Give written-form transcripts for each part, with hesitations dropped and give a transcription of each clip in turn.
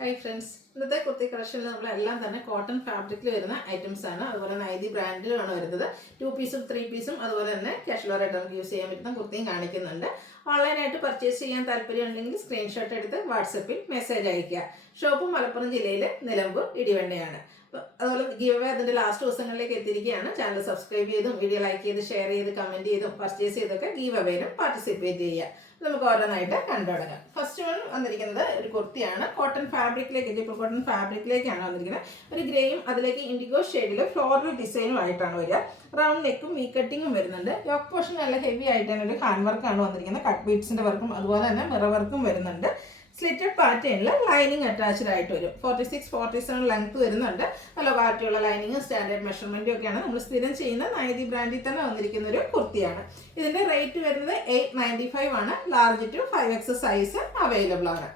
Hi friends, ഇന്നത്തെ കുർത്തി കളക്ഷനിൽ നമ്മളെല്ലാം തന്നെ കോട്ടൺ ഫാബ്രിക്കിൽ വരുന്ന ഐറ്റംസ് ആണ്. അതുപോലെ നൈതി ബ്രാൻഡിലുമാണ് വരുന്നത്. 2 പീസും 3 പീസും അതുപോലെ തന്നെ കാഷ്വലായിട്ട് നമുക്ക് യൂസ് ചെയ്യാൻ പറ്റുന്ന കുർത്തിയും കാണിക്കുന്നുണ്ട്. ഓൺലൈനായിട്ട് പർച്ചേസ് ചെയ്യാൻ താല്പര്യമുണ്ടെങ്കിൽ സ്ക്രീൻഷോട്ട് എടുത്ത് വാട്സപ്പിൽ മെസ്സേജ് അയയ്ക്കുക. ഷോപ്പ് മലപ്പുറം ജില്ലയിൽ നിലമ്പൂർ ഇടിവണ്ണയാണ്. അതുപോലെ ഗീവ് അവേ അതിൻ്റെ ലാസ്റ്റ് ദിവസങ്ങളിലേക്ക് എത്തിയിരിക്കുകയാണ്. ചാനൽ സബ്സ്ക്രൈബ് ചെയ്തും വീഡിയോ ലൈക്ക് ചെയ്ത് ഷെയർ ചെയ്ത് കമൻറ്റ് ചെയ്തും പർച്ചേസ് ചെയ്തൊക്കെ ഗീവ് അവേനും പാർട്ടിസിപ്പേറ്റ് ചെയ്യുക. നമുക്ക് ഓരോന്നായിട്ട് കണ്ടു തുടങ്ങാം. ഫസ്റ്റ് വൺ വന്നിരിക്കുന്നത് ഒരു കുർത്തിയാണ്. കോട്ടൺ ഫാബ്രിക്കിലേക്ക്, ജയ്പൂർ കോട്ടൺ ഫാബ്രിക്കിലേക്കാണ് വന്നിരിക്കുന്നത്. ഒരു ഗ്രേയും അതിലേക്ക് ഇൻഡിഗോ ഷെയ്ഡിൽ ഫ്ലോറൽ ഡിസൈനും ആയിട്ടാണ് വരിക. റൗണ്ട് നെക്കും വി കട്ടിങ്ങും വരുന്നുണ്ട്. യോക്ക് പോർഷൻ നല്ല ഹെവി ആയിട്ടാണ് ഒരു ഹാൻഡ് വർക്കാണ് വന്നിരിക്കുന്നത്. കട്ട് ബീഡ്സിൻ്റെ വർക്കും അതുപോലെ തന്നെ മിറർ വർക്കും വരുന്നുണ്ട്. സ്ലിറ്റഡ് പാറ്റേണിൽ ലൈനിങ് അറ്റാച്ച്ഡ് ആയിട്ട് വരും. 46-47 ലെങ്ത് വരുന്നുണ്ട്. നല്ല ക്വാളിറ്റിയുള്ള ലൈനിങ്ങും സ്റ്റാൻഡേർഡ് മെഷർമെൻറ്റും ഒക്കെയാണ് നമ്മൾ സ്ഥിരം ചെയ്യുന്ന നൈതി ബ്രാൻഡിൽ തന്നെ വന്നിരിക്കുന്ന ഒരു കുർത്തിയാണ്. ഇതിൻ്റെ റേറ്റ് വരുന്നത് 895 ആണ്. Large to 5X size available ആണ്.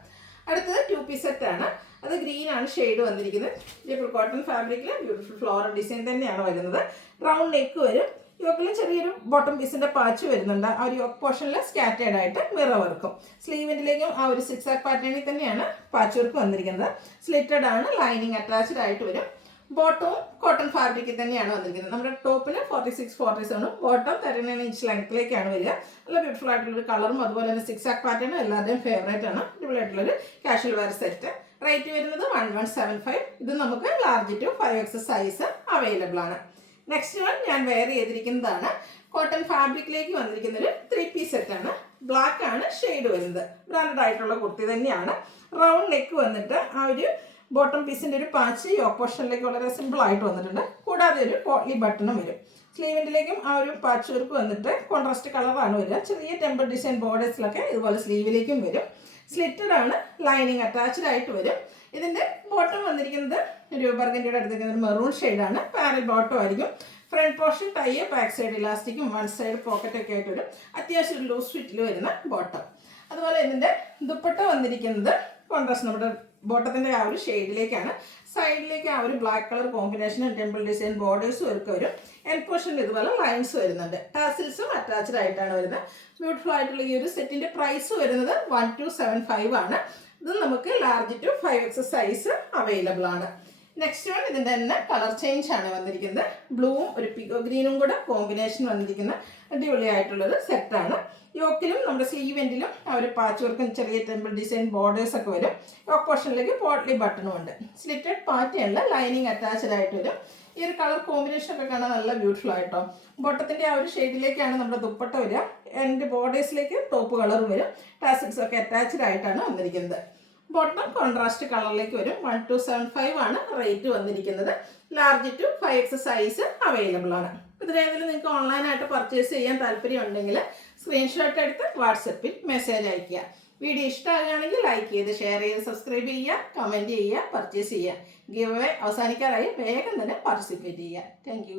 അടുത്തത് 2 പീസ് സെറ്റ് ആണ്. അത് ഗ്രീൻ ആണ് ഷെയ്ഡ് വന്നിരിക്കുന്നത്. ജയ്പൂർ കോട്ടൺ ഫാബ്രിക്കിൽ ബ്യൂട്ടിഫുൾ ഫ്ലോറൽ ഡിസൈൻ തന്നെയാണ് വരുന്നത്. റൗണ്ട് നെക്ക് വരും. യോക്കിലും ചെറിയൊരു ബോട്ടം പീസിന്റെ പാച്ച് വരുന്നുണ്ട്. ആ ഒരു യോക്ക് പോർഷനിൽ സ്കാറ്റേഡ് ആയിട്ട് മിറർ വർക്കും, സ്ലീവിൻ്റെലേക്കും ആ ഒരു സിക്സാക് പാറ്റേണിൽ തന്നെയാണ് പാച്ച് വർക്ക് വന്നിരിക്കുന്നത്. സ്ലിറ്റഡ് ആണ്, ലൈനിങ് അറ്റാച്ച്ഡ് ആയിട്ട് വരും. ബോട്ടവും കോട്ടൺ ഫാബ്രിക്കിൽ തന്നെയാണ് വന്നിരിക്കുന്നത്. നമ്മുടെ ടോപ്പിന് 46-47 ബോട്ടം 39 ഇഞ്ച് ലെങ്ത്തിലേക്കാണ് വരിക. നല്ല ബ്യൂട്ടിഫുൾ ആയിട്ടുള്ളൊരു കളറും അതുപോലെ തന്നെ സിക്സാക് പാറ്റേൺ എല്ലാവരുടെയും ഫേവറേറ്റ് ആണ്. അടിപൊളിയായിട്ടുള്ളൊരു കാഷ്വൽ വെയർ സെറ്റ്. റേറ്റ് വരുന്നത് 1175. ഇത് നമുക്ക് large to 5X size available ആണ്. നെക്സ്റ്റ് വൺ ഞാൻ വെയർ ചെയ്തിരിക്കുന്നതാണ്. കോട്ടൺ ഫാബ്രിക്കിലേക്ക് വന്നിരിക്കുന്ന ഒരു 3 പീസ് സെറ്റാണ്. ബ്ലാക്ക് ആണ് ഷെയ്ഡ് വരുന്നത്. ബ്രാൻഡഡ് ആയിട്ടുള്ള കുർത്തി തന്നെയാണ്. റൗണ്ട് നെക്ക് വന്നിട്ട് ആ ഒരു ബോട്ടം പീസിൻ്റെ ഒരു പാച്ച് യോക്ക് പോർഷനിലേക്ക് വളരെ സിമ്പിൾ ആയിട്ട് വന്നിട്ടുണ്ട്. കൂടാതെ ഒരു പോട്ട്ലി ബട്ടണും വരും. സ്ലീവിൻ്റെലേക്കും ആ ഒരു പാച്ച് വർക്ക് വന്നിട്ട് കോൺട്രാസ്റ്റ് കളറാണ് വരിക. ചെറിയ ടെമ്പിൾ ഡിസൈൻ ബോർഡേഴ്സിലൊക്കെ ഇതുപോലെ സ്ലീവിലേക്കും വരും. സ്ലിറ്റഡ് ആണ്, ലൈനിങ് അറ്റാച്ച്ഡ് ആയിട്ട് വരും. ഇതിൻ്റെ ബോട്ടം വന്നിരിക്കുന്നത് ഒരു ബർഗൻഡിയുടെ അടുത്തേക്ക് ഒരു മെറൂൺ ഷെയ്ഡാണ്. പാരൽ ബോട്ടം ആയിരിക്കും. Front portion tie, back side ഇലാസ്റ്റിക്കും വൺ സൈഡ് പോക്കറ്റൊക്കെ ആയിട്ട് വരും. അത്യാവശ്യം ഒരു ലൂസ് ഫിറ്റിൽ വരുന്ന ബോട്ടം. അതുപോലെ ഇതിൻ്റെ ദുപ്പട്ട വന്നിരിക്കുന്നത് കോൺട്രാസ്റ്റ് നമ്മുടെ ബോട്ടത്തിൻ്റെ ആ ഒരു ഷെയ്ഡിലേക്കാണ്. സൈഡിലേക്ക് ആ ഒരു ബ്ലാക്ക് കളർ കോമ്പിനേഷനും ടെമ്പിൾ ഡിസൈൻ ബോർഡേഴ്സും ഒക്കെ വരും. എൻഡ് പോർഷനിൽ ഇതുപോലെ ലൈൻസ് വരുന്നുണ്ട്. ടാസിൽസും അറ്റാച്ച്ഡ് ആയിട്ടാണ് വരുന്നത്. ബ്യൂട്ടിഫുൾ ആയിട്ടുള്ള ഈ ഒരു സെറ്റിൻ്റെ പ്രൈസ് വരുന്നത് 1275 ആണ്. ഇത് നമുക്ക് large to 5X size available ആണ്. നെക്സ്റ്റ് വൺ ഇതിൻ്റെ തന്നെ കളർ ചേഞ്ച് ആണ് വന്നിരിക്കുന്നത്. ബ്ലൂവും ഒരു പിഗോ ഗ്രീനും കൂടെ കോമ്പിനേഷൻ വന്നിരിക്കുന്ന അടിപൊളിയായിട്ടുള്ളൊരു സെറ്റാണ്. യോക്കിലും നമ്മുടെ സ്ലീവ് എൻഡിലും ആ ഒരു പാച്ച് വർക്കും ചെറിയ ടെമ്പിൾ ഡിസൈൻ ബോർഡേഴ്സ് ഒക്കെ വരും. യോക്ക് പോർഷനിലേക്ക് പോട്ട്ലി ബട്ടണും ഉണ്ട്. സ്ലിറ്റഡ് പാറ്റേണിൽ ലൈനിങ് അറ്റാച്ച്ഡ് ആയിട്ട് വരും. ഈ ഒരു കളർ കോമ്പിനേഷൻ ഒക്കെ കാണാൻ നല്ല ബ്യൂട്ടിഫുൾ ആയിട്ടോ. ബോട്ടത്തിൻ്റെ ആ ഒരു ഷെയ്ഡിലേക്കാണ് നമ്മുടെ ദുപ്പട്ട വരിക. എൻ്റെ ബോർഡേഴ്സിലേക്ക് ടോപ്പ് കളറും വരും. ടാസിൽസ് ഒക്കെ അറ്റാച്ച്ഡ് ആയിട്ടാണ് വന്നിരിക്കുന്നത്. ബോട്ടം കോൺട്രാസ്റ്റ് കളറിലേക്ക് വരും. 1275 ആണ് റേറ്റ് വന്നിരിക്കുന്നത്. Large to 5X size available ആണ്. ഇതിലേതെങ്കിലും നിങ്ങൾക്ക് ഓൺലൈനായിട്ട് പർച്ചേസ് ചെയ്യാൻ താല്പര്യം ഉണ്ടെങ്കിൽ സ്ക്രീൻഷോട്ട് എടുത്ത് വാട്സപ്പിൽ മെസ്സേജ് അയയ്ക്കുക. വീഡിയോ ഇഷ്ടമാകുകയാണെങ്കിൽ ലൈക്ക് ചെയ്ത് ഷെയർ ചെയ്ത് സബ്സ്ക്രൈബ് ചെയ്യുക, കമൻറ്റ് ചെയ്യുക, പർച്ചേസ് ചെയ്യുക. ഗിവ് അവേ അവസാനിക്കാറായി. വേഗം തന്നെ പാർട്ടിസിപ്പേറ്റ് ചെയ്യുക. താങ്ക്